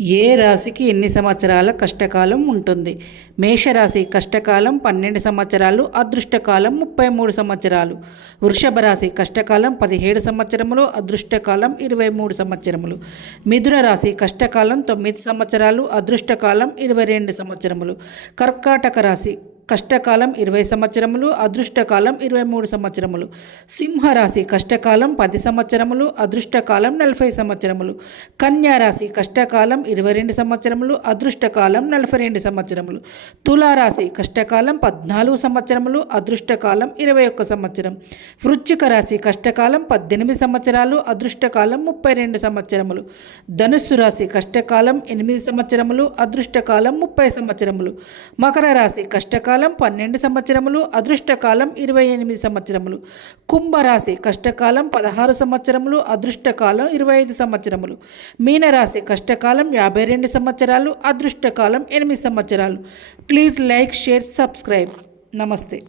ఏ రాశికి ఎన్ని సంవత్సరాల కష్టకాలం ఉంటుంది? మేషరాశి కష్టకాలం పన్నెండు సంవత్సరాలు అదృష్టకాలం ముప్పై మూడు సంవత్సరాలు. వృషభ రాశి కష్టకాలం పదిహేడు సంవత్సరములు అదృష్టకాలం ఇరవై మూడు సంవత్సరములు. మిథున రాశి కష్టకాలం తొమ్మిది సంవత్సరాలు అదృష్టకాలం ఇరవై రెండు సంవత్సరములు. కర్కాటక రాశి కష్టకాలం ఇరవై సంవత్సరములు అదృష్టకాలం ఇరవై మూడు సంవత్సరములు. సింహరాశి కష్టకాలం పది సంవత్సరములు అదృష్టకాలం నలభై సంవత్సరములు. కన్యారాశి కష్టకాలం ఇరవై రెండు సంవత్సరములు అదృష్టకాలం నలభై రెండు సంవత్సరములు. తులారాశి కష్టకాలం పద్నాలుగు సంవత్సరములు అదృష్టకాలం ఇరవై ఒక్క సంవత్సరం. వృశ్చిక రాశి కష్టకాలం పద్దెనిమిది సంవత్సరాలు అదృష్టకాలం ముప్పై రెండు సంవత్సరములు. ధనుస్సు రాశి కష్టకాలం ఎనిమిది సంవత్సరములు అదృష్టకాలం ముప్పై సంవత్సరములు. మకర రాశి కష్టకాలం పన్నెండు సంవత్సరములు అదృష్టకాలం ఇరవై ఎనిమిది సంవత్సరములు. కుంభరాశి కష్టకాలం పదహారు సంవత్సరములు అదృష్టకాలం ఇరవై ఐదు సంవత్సరములు. మీనరాశి కష్టకాలం యాభై రెండు సంవత్సరాలు అదృష్టకాలం ఎనిమిది సంవత్సరాలు. Please like share subscribe. నమస్తే.